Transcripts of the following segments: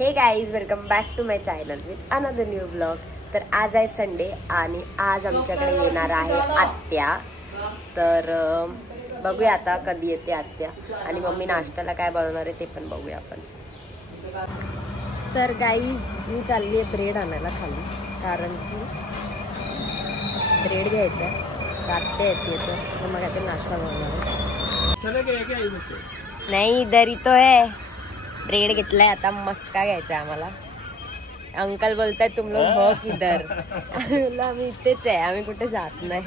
हे guys, welcome back to my channel with another new blog. तर आज आहे संडे आणि आज आमच्याकडे येणार आहे आत्या. तर बघूया आता कधी येते आत्या आणि मम्मी नाश्त्याला काय बनवणार आहे ते पण बघूया आपण. तर गाईज मी चालली आहे ब्रेड आणायला खाली, कारण की ब्रेड घ्यायचा आहे. आत्या येते तर मग आता नाश्ता बनवणार नाही. इधर ही तो है. ब्रेड घेतलाय आता, मस्का घ्यायचा आहे आम्हाला. अंकल बोलताय तुम लोग हो किधर. आम्ही इथेच आहे, आम्ही कुठे जात नाही.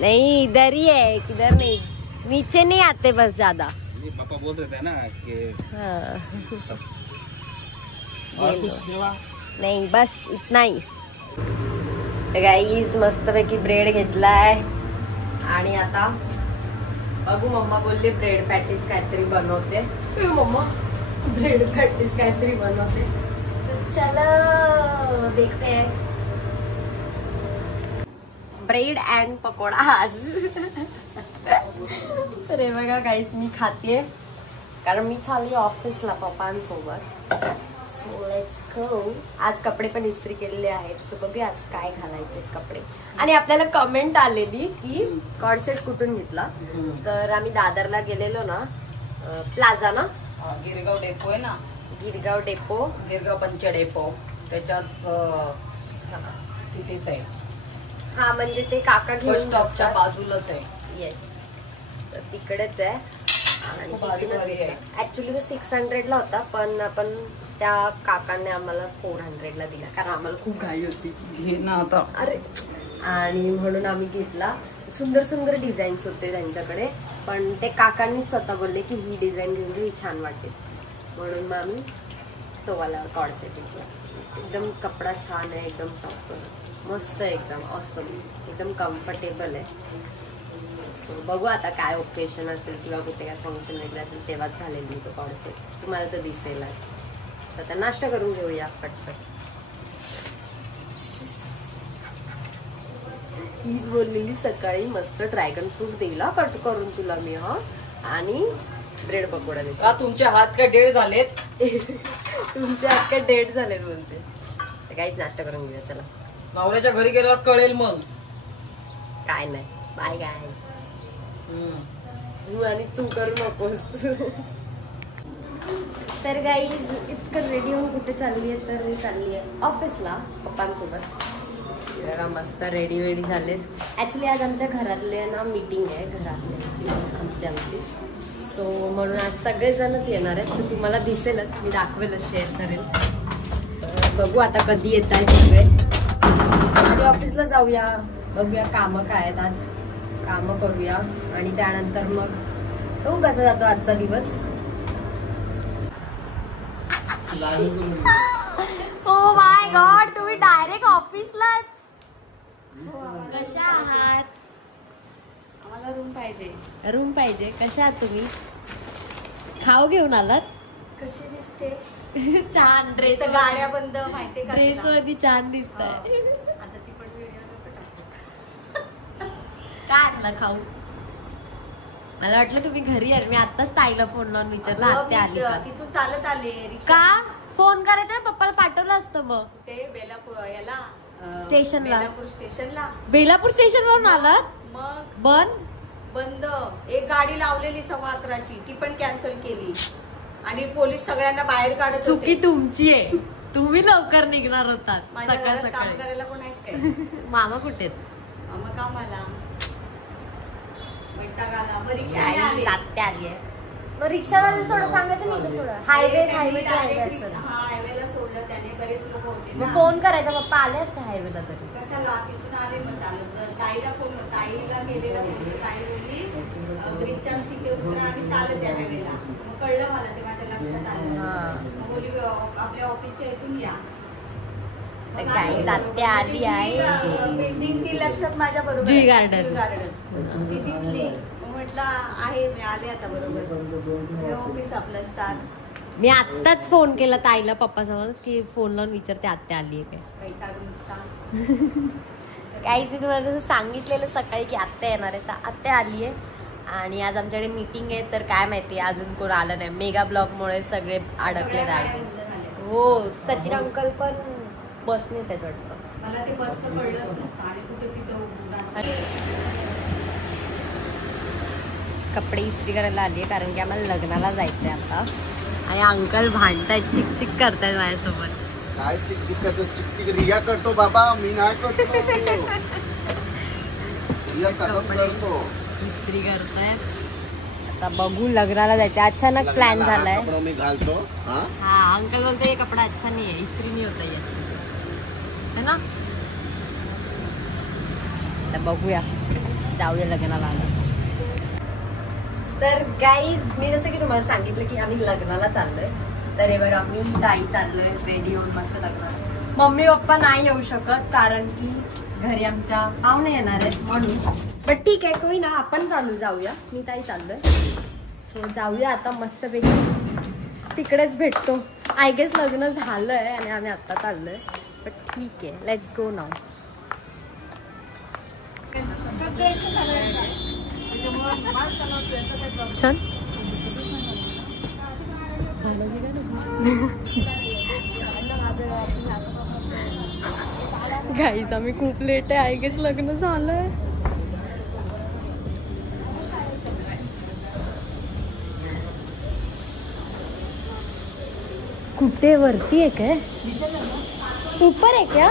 नहीं इधर ही है, किधर नहीं, नीचे नहीं आते बस ज्यादा. पापा बोल रहे थे ना कि हाँ और कुछ सेवा नहीं, बस इतना ही. गाईज मस्तपैकी ब्रेड घेतलाय आणि आता बघू. मम्मा बोलली ब्रेड पॅटीस काहीतरी बनवते. मम्मा ब्रेड पॅटीस काहीतरी बनवते. चलो देखते हैं. ब्रेड अँड पकोडा आज. अरे बघा गाईस मी खाते, कारण मी चालली ऑफिसला पप्पांसोबत. So let's go. आज कपडे पण इस्त्री केलेले आहेत. सो बघूया आज काय घालायचे कपडे. आणि आपल्याला कमेंट आलेली की कॉर्डसेट कुठून घेतला. तर आम्ही दादरला गेलेलो ना, प्लाझा ना, गिरगाव डेपो आहे ना, गिरगाव डेपो, गिरगाव पंच डेपो, त्याच्यात तिथेच आहे. हा म्हणजे ते काका बस घेऊन स्टॉपच्या बसतात. बाजूलाच आहे. येस, तर तिकडेच आहे. आणि भारी भारी आहे. ऍक्च्युली तो 600 ला होता, पण आपण त्या काकांनी आम्हाला 400 ला दिला, कारण आम्हाला खूप घाई होती. घे ना आता. अरे, आणि म्हणून आम्ही घेतला. सुंदर सुंदर डिझाईन्स होते त्यांच्याकडे, पण ते काकांनी स्वतः बोलले की ही डिझाईन घेऊन ही छान वाटेल, म्हणून मग आम्ही तो वाला कॉर्डसेट घेतला. एकदम कपडा छान आहे, एकदम प्रॉपर मस्त आहे, एकदम ऑसम, एकदम कम्फर्टेबल आहे. सो बघू आता काय ओकेशन असेल किंवा कुठे काय फंक्शन वगैरे असेल तेव्हाच घालेल मी तो कॉर्डसेट. तुम्हाला तर दिसेलच. आता नाश्ता करून घेऊया पटपट. हीच बोललेली सकाळी मस्त ड्रॅगन फ्रूट दिला कट करून तुला मी, हा, आणि ब्रेड पकोडा देतो. का तुमचे हात काय डेड झालेत? तुमचे हात काय डेट झालेत बोलते. काहीच नाश्ता करून घेऊया चला. नवऱ्याच्या घरी गेल्यावर कळेल मग. काय नाही, बाय गाय. तू आणि तू करू नकोस. तर गाईज इतकं रेडी होऊन कुठे चालली आहे, तर चालली आहे ऑफिसला पप्पांसोबत. बघा मस्त रेडी वेडी झाले. ऍक्च्युली आज आमच्या घरातले ना मीटिंग आहे, घरातल्यांची आमची. सो म्हणून आज सगळेजणच येणार आहेत. तर तुम्हाला दिसेलच, मी दाखवेलच, शेअर करेल. बघू आता कधी येत आहेत सगळे. आणि ऑफिसला जाऊया, बघूया कामं काय आहेत आज, कामं करूया आणि त्यानंतर मग बघू कसा जातो आजचा दिवस. ओ माय गॉड, तुम्ही डायरेक्ट ऑफिसलाच. कशा आहात? आम्हाला रूम पाहिजे. रूम पाहिजे. कशा आहात तुम्ही? खाऊ घेऊन आलात? कशी दिसते? छान ड्रेस, गाड्या बंद, माहितीये का? ड्रेस मध्ये छान दिसत आहे. आता ती पण व्हिडिओ नको टाकू. काय आणलं खाऊ? मला वाटलं तुम्ही घरी आहे. मी आताच ताईला फोन लावून विचारला आत्या आली का. तिथून चालत आले. का फोन करायचा ना, पप्पाला पाठवलं असतं मग. ते बेलापूर याला स्टेशनला. बेलापूर स्टेशनला. बेलापूर स्टेशन वरून आलात? मग बंद. एक गाडी लावलेली 11:15ची, ती पण कॅन्सल केली आणि पोलीस सगळ्यांना बाहेर काढत होते. चुकी तुमची आहे, तुम्ही लवकर निघणार होतात. माझ्या सकाळ घरात काम सकाळी. करायला कोण आहेत काय? मामा कुठे आहेत? मग कामाला वैताग आला. मग रिक्षाने आले. आत्या आली आहे. मग रिक्षावाला सोडं सांगायचं नाही का? सोडा हायवे असेल. हायवेला सोडलं त्याने. बरेच लोक होते ना. मग फोन करायचा, पप्पा आले असते हायवेला तरी. कशाला? तिथून आले मग चालत. ताईला फोन, ताईला गेलेला फोन. ताई बोलली ब्रिजच्या तिथे उतरा आणि चालत त्या हायवेला. मग कळलं मला, ते माझ्या लक्षात आलं. मग बोलली आपल्या ऑफिसच्या इथून या. काही आत्या आली आहे. बिल्डिंग ती लक्षात माझ्या बरोबर. जुई गार्डन. ती दिसली. म्हटलं आहे, मी आले आता बरोबर. ऑफिस आपलं स्टार. मी आत्ताच फोन केला ताईला पप्पा समोरच की फोन लावून विचारते आत्या आली आहे काय. वैताग नुसता. काहीच मी तुम्हाला जसं सांगितलेलं सकाळी की आत्या येणार आहे, तर आत्या आली आहे. आणि आज आमच्याकडे मीटिंग आहे, तर काय माहिती अजून कोण आलं नाही. मेगा ब्लॉकमुळे सगळे अडकले आहे. हो, सचिन अंकल पण बसने त्यात वाटतं. मला ते बसचं कळलंच नसतं आणि कुठे तिथं कपडे इस्त्री करायला आली आहे कारण की आम्हाला लग्नाला जायचं आहे आता. आणि अंकल भांडतायत, चिक चिक करतायत माझ्यासोबत. काय चिकचिक करतो? चिकचिक रिया करतो बाबा, मी नाही करतो. रिया करतो. इस्त्री करतायत. आता बघू, लग्नाला जायचं. अचानक प्लॅन झालाय. मी घालतो. हा, अंकल बोलतो ये कपडा अच्छा नाही आहे, इस्त्री नाही होता है अच्छे से, है ना. आता बघूया, जाऊया लग्नाला. तर गाईज, मी जसं की तुम्हाला सांगितलं की आम्ही लग्नाला चाललोय. तर हे बघा, मी ताई चाललोय रेडी होऊन मस्त लग्नाला. मम्मी पप्पा नाही येऊ शकत कारण की घरी आमच्या पाहुणे येणार आहेत म्हणून. बट ठीक आहे, कोई ना, आपण जाऊया. मी ताई चाललोय. सो जाऊया आता मस्तपैकी. तिकडेच भेटतो. आय गेस लग्न झालंय आणि आम्ही आत्ता चाललोय. बट ठीक आहे, लेट्स गो नाव. छान गाईज, आम्ही खूप लेट आहे. आय गेस लग्न झालंय. कुठे वरती आहे काय? ऊपर आहे क्या?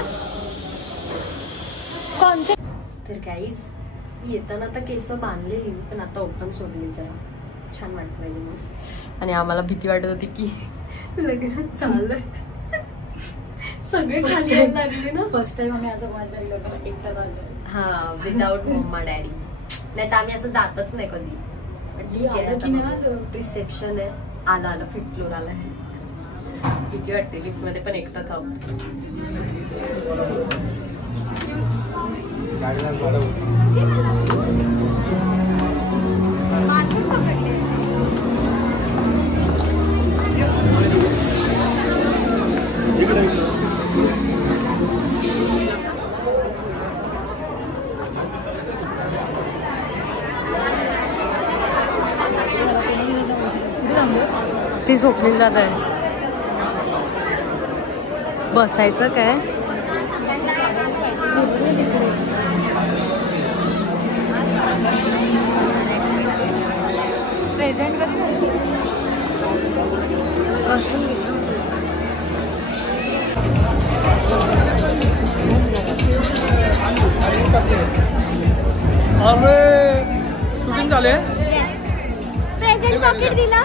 कौन से? तर गाईज, येताना आता केस बांधलेली पण आता ओपन सोडली जरा. छान वाटत पाहिजे म्हणून. आणि आम्हाला भीती वाटत होती की लग्न चाललंय, सगळे खाली यायला लागले ना. फर्स्ट टाइम आम्ही असं माझ्या लग्नाला एकटा झालो. हा, विदाउट मम्मा डॅडी. नाही तर आम्ही असं जातच नाही कधी. पण ठीक आहे, रिसेप्शन आहे. आलं 5th फ्लोर आलाय. भीती वाटते, लिफ्ट मध्ये पण एकटाच आहोत. ती झोपली जात आहे. बसायचं काय? प्रेझेंट बसून शूटिंग चालू आहे. प्रेझेंट पॉकेट दिला.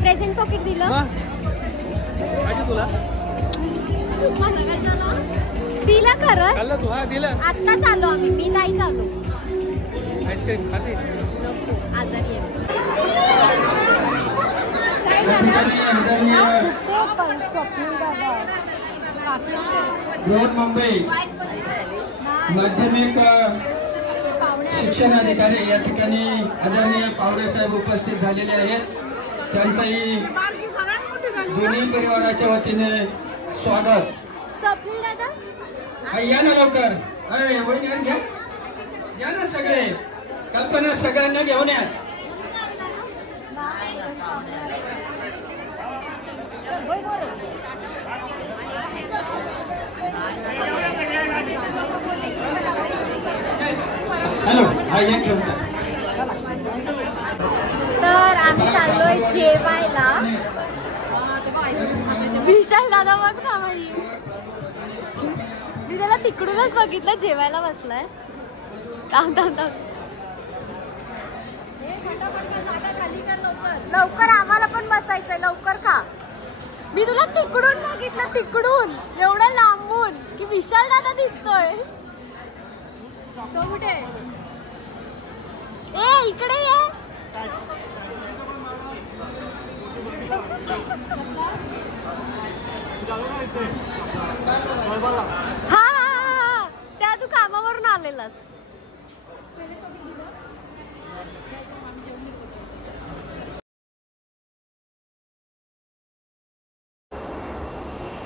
प्रेझेंट पॉकेट दिला तुला दिला खरं. खाल्लं तू? हा, दिलं. आत्ताच आलो आम्ही. मी नाही चालू. आईस्क्रीम खाते. आजारी आहे. मुंबई माध्यमिक शिक्षण अधिकारी या ठिकाणी आदरणीय पावरे साहेब उपस्थित झालेले आहेत. त्यांचंही दोन्ही परिवाराच्या वतीने स्वागत. स्वप्नील दादा, या ना लवकर. या ना सगळे. कल्पना सगळ्यांना घेऊन या. हॅलो, हा या घेऊन. तर आम्ही चाललोय जेवायला. विशाल दादा बघ ना बाई, मी त्याला तिकडूनच बघितलं जेवायला बसलाय. थांब थांब थांब, लवकर आम्हाला पण बसायचंय, लवकर खा. मी तुला तिकडून बघितलं, तिकडून एवढं लांबून की विशाल दादा दिसतोय. तो कुठे? ए इकडे ये. हा त्या तू कामावरून आलेलास.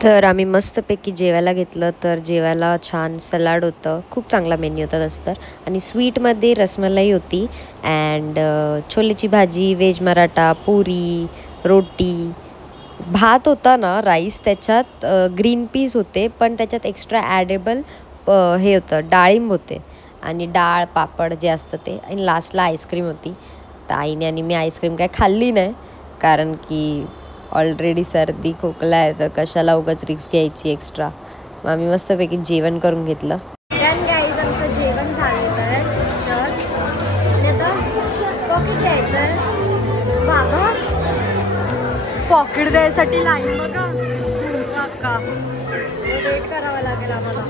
तर आम्ही मस्तपैकी जेवायला घेतलं. तर जेवायला छान सलाड होतं, खूप चांगला मेन्यू होता तसं तर. आणि स्वीटमध्ये रसमलाई होती अँड छोलेची भाजी, व्हेज मराठा, पुरी, रोटी, भात होता ना, राईस, त्याच्यात ग्रीन पीस होते पण त्याच्यात एक्स्ट्रा ॲडेबल हे होतं, डाळिंब होते आणि डाळ पापड जे असतं ते, आणि लास्टला आईस्क्रीम होती. तर आईने आणि मी आईस्क्रीम काय खाल्ली नाही कारण की ऑलरेडी सर्दी खोकला आहे, तर कशाला उगाच रिस्क घ्यायची एक्स्ट्रा. मग आम्ही मस्तपैकी जेवण करून घेतलं. आमचं जेवण झालं तर जस्ट आता पॉकेट द्यायचं. बाबा पॉकेट द्यायसाठी लाईन बघा काका, वेट करावं लागेल आम्हाला.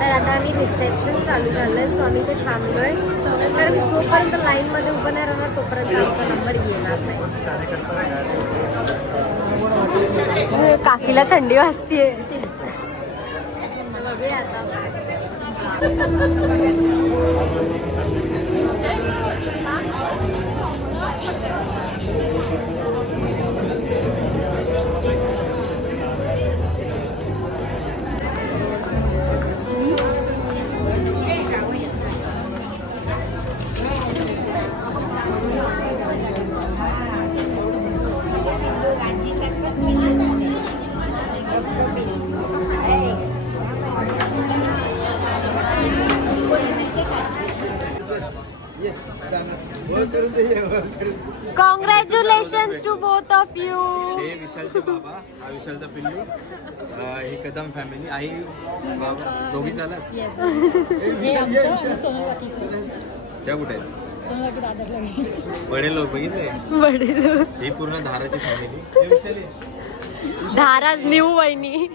तर आता आम्ही रिसेप्शन चालू झालंय, सो आम्ही ते थांबलोय कारण जोपर्यंत लाईनमध्ये उभं नाही राहणार तोपर्यंत आमचा नंबर येणार नाही. काकीला थंडी वाजतीये. बघूया आता. Congratulations to both of you. हे विशालचे बाबा, हा विशालचा पिल्लू, ही कदम फॅमिली, आई बाबा दोघी चालत. त्या कुठे आहेत? वडील लोक बघितले, ही पूर्ण धाराची फॅमिली. धाराज न्यू वहिनी.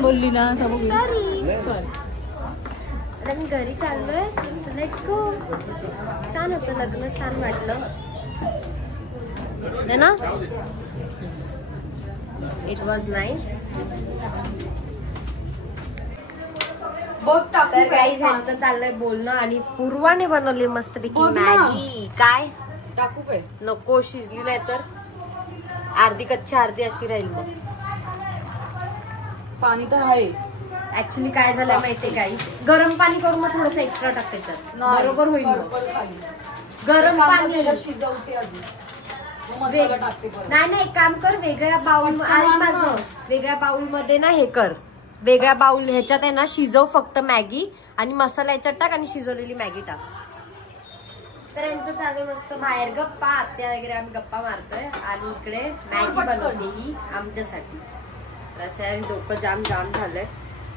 बोलली ना सॉरी, मी घरी चाललोय. Let's go. छान होतं लग्न, छान वाटलं ना. It was nice. तर काही ह्यांचं चाललंय बोलणं आणि पूर्वाने बनवली मस्तपैकी मॅगी. काय टाकू काय? नको, शिजली नाही तर अर्धी कच्ची अर्धी अशी राहील. मग पाणी तर आहे. ऍक्च्युली काय झालं माहितीये काही, गरम पाणी करून मग थोडस एक्स्ट्रा टाकते तर बरोबर होईल. गरम पाणी शिजवते आधी, नाही एक काम कर, वेगळ्या बाउल माझं वेगळ्या बाउल मध्ये ना हे कर, वेगळ्या बाउल ह्याच्यात आहे ना शिजव फक्त मॅगी आणि मसाला याच्यात टाक आणि शिजवलेली मॅगी टाक. तर यांचं चालू मस्त बाहेर गप्पा, आत्या वगैरे आम्ही गप्पा मारतोय आणि इकडे मॅगी बनवलेली आमच्यासाठी. असं डोकं जाम झालंय.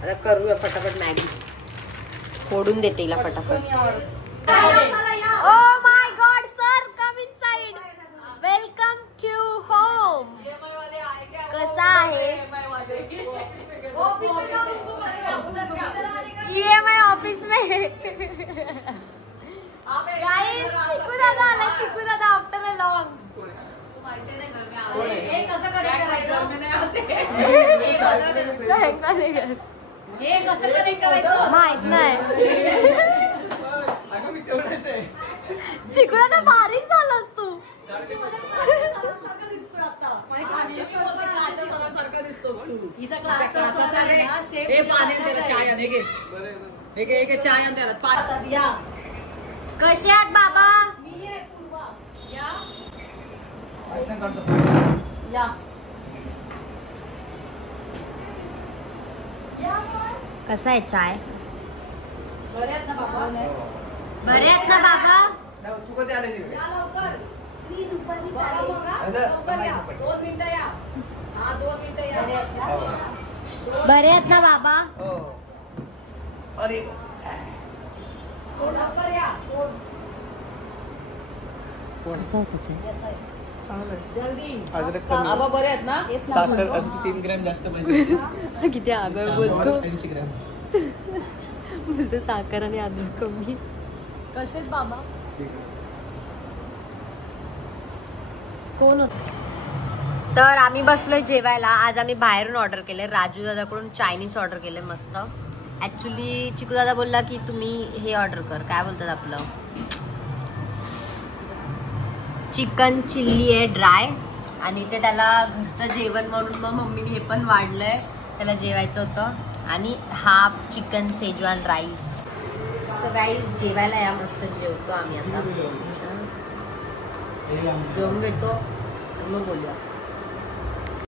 आता करूया फटाफट मॅगी, फोडून देते हिला फटाफट. Oh my God sir, come inside. Welcome to home. कसा आहेस? EMI ऑफिस में. गाइस चिकू दादा आला, चिकू दादा आफ्टर अ लॉन्ग. हे कसं करायचं? माहित नाही. चिकू दादा बारीक झालास तू. कसे आहात बाबा? कसा आहे चाय? बरे आहेत ना बाबा? बरे आहेत ना बाबा? बरे आहेत ना बाबा? कसं होतं आबा बरे आहेत ना? साखर 3 ग्रॅम जास्त पाहिजे. किती आगळ बोलतो. 80 ग्रॅम. बोलतो साखर आणि अद्रक कमी. कसे बाबा? कोण होत? तर आम्ही बसलोय जेवायला. आज आम्ही बाहेरून ऑर्डर केले. राजू दादाकडून चायनीज ऑर्डर केले मस्त. ऍक्च्युली चिकू दादा बोलला की तुम्ही हे ऑर्डर कर, काय बोलतात आपलं चिकन चिल्ली आहे ड्राय. आणि ते त्याला घरचं जेवण म्हणून मग मम्मीने हे पण वाढलंय, त्याला जेवायचं होतं. आणि half chicken Schezwan rice. Rice जेवायला या मस्त जेवतो आम्ही आता. जेवून घेतो मग बोलूया.